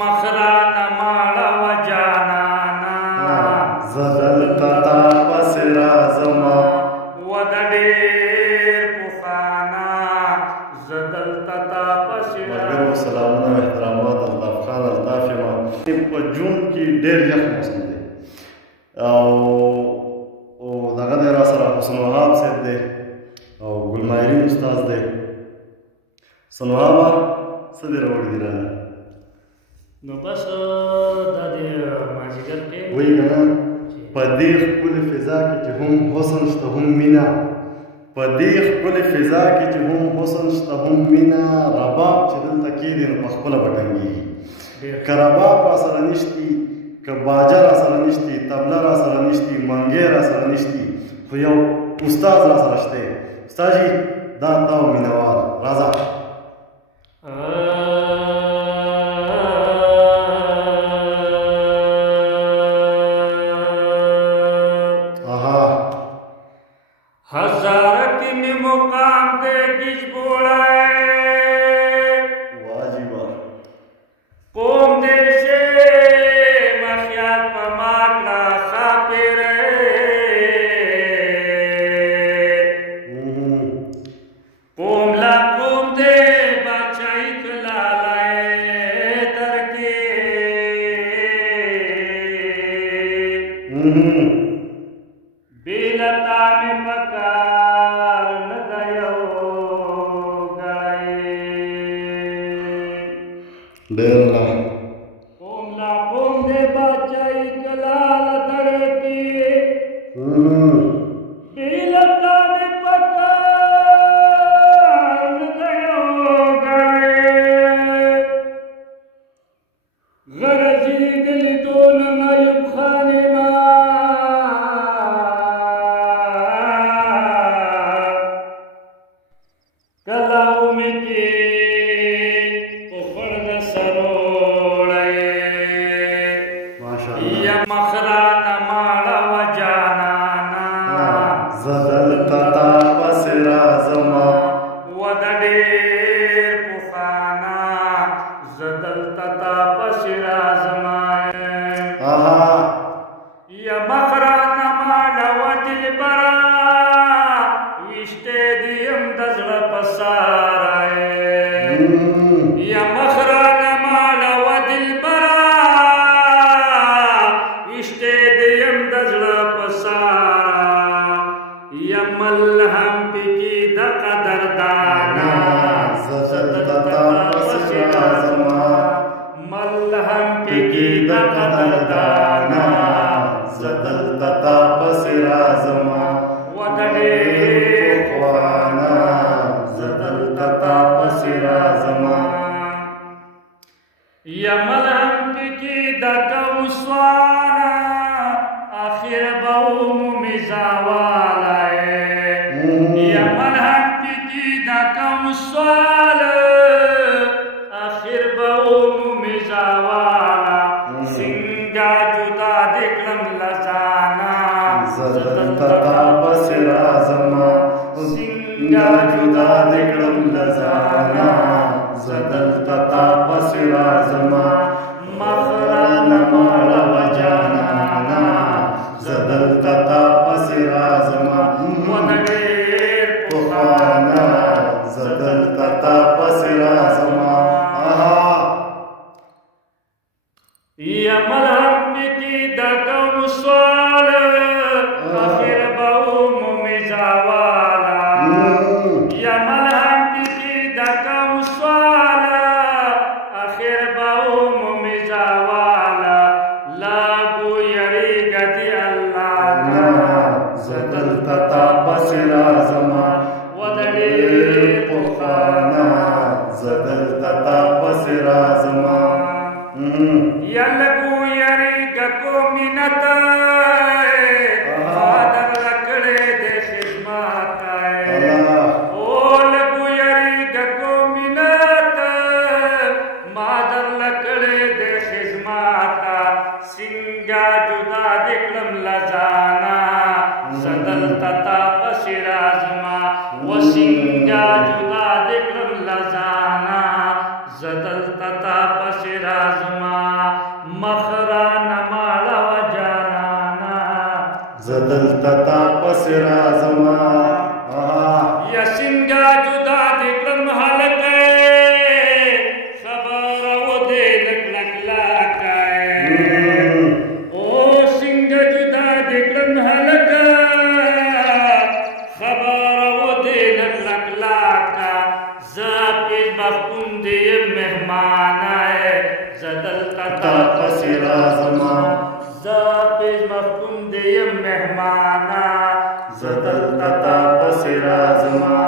مخرانا مالا و جانانا زدلتا تا پس رازما و دا دیر پخانا زدلتا تا پس مگر و سلامنا و احترامات الطاف خان الطاف ما په جون کې ډېر یخ موسم دی او دغه دی را سره حسن وهاب صاحب دی او ګلمایرین استاد دی. حسن وهابه څه دې راوړي دي راله نو بس دا د مازدیګر کې وایي که نه په دې ښکلې فضا کې چې هم حسن شته هم مینه په دې ښکلې فضا کې چې هم حسن شته هم مینه رباب چې دلته کېږي نو په خپله به ټنګېږي که رباب را سره نشتي که باجه را سره نشتي طبله را سره نشتي منګی را سره نشتي خو یو استاد را سره شته. استاد جي دا تا و مینهوال راځه हजारती में मुकाम दे गिज बोलाए वाजिबा कोम दे से मखियाल पमाकला खापे कोम ला कोम दे बाचाई कला लाए तरके बेलता में पकार न गयो गए डेला कोमला कोम दे बाचाई कलाल धरती बेलता में पकार न गयो गए गरजी दिल दोन नायब खाने कलाओ में के उखड़ न सरोड़े माशाअल्लाह या मखराना माला व जानाना زدلتا تا پس رازما و دا دیر پخانا زدلتا تا پس رازما آها یا مخرانا مالا و دل برا وشتے دیم دزل پسارائے یا مخرانا مالا و دل برا وشتے دیم دزل پسارا یا ملہم پکی دا قدر دانا زدلتا تا پس رازما ملہم پکی دا قدر دانا زدلتا تا پس رازما ودنیر خوانا زدلتا تا پس رازما یا ملہم پکی دا کوسوانا آخر باوم مزاوالا یا ملہم پکی دا کوسوالا آخر باوم مزاوالا سنگا جدا دکلم لزانا زدلتا تا پس رازما سنگا جدا دکڑم لزانا زدلتا تا پس رازما مخرانا مالا و جانانا زدلتا تا پس رازما ودنیر پخانا زدلتا تا پس رازما آها یا ملحق پکی دا کم سوال آخر باوم مزاوالا یا ملحق پکی دا کم سوال آخر باوم مزاوالا لاغو یری گدی اللہ زدلتا تا پس رازما ودنیر پخانا زدلتا تا پس رازما یلگو یری گکو منت خادر لکڑے دے خدمات او لگو یری گکو منت مادر لکڑے دے خدمات مخران مالا و جانانا زدلتا تا پس رازما یا سنگا جدا دکلم حلقے خبر و دے نکلک لاکائے او سنگا جدا دکلم حلقے خبر و دے نکلک لاکا زپی بختون دے مہمان آئے زدلتا تا پس رازما زپی بختون دے مہمانا زدلتا تا پس رازما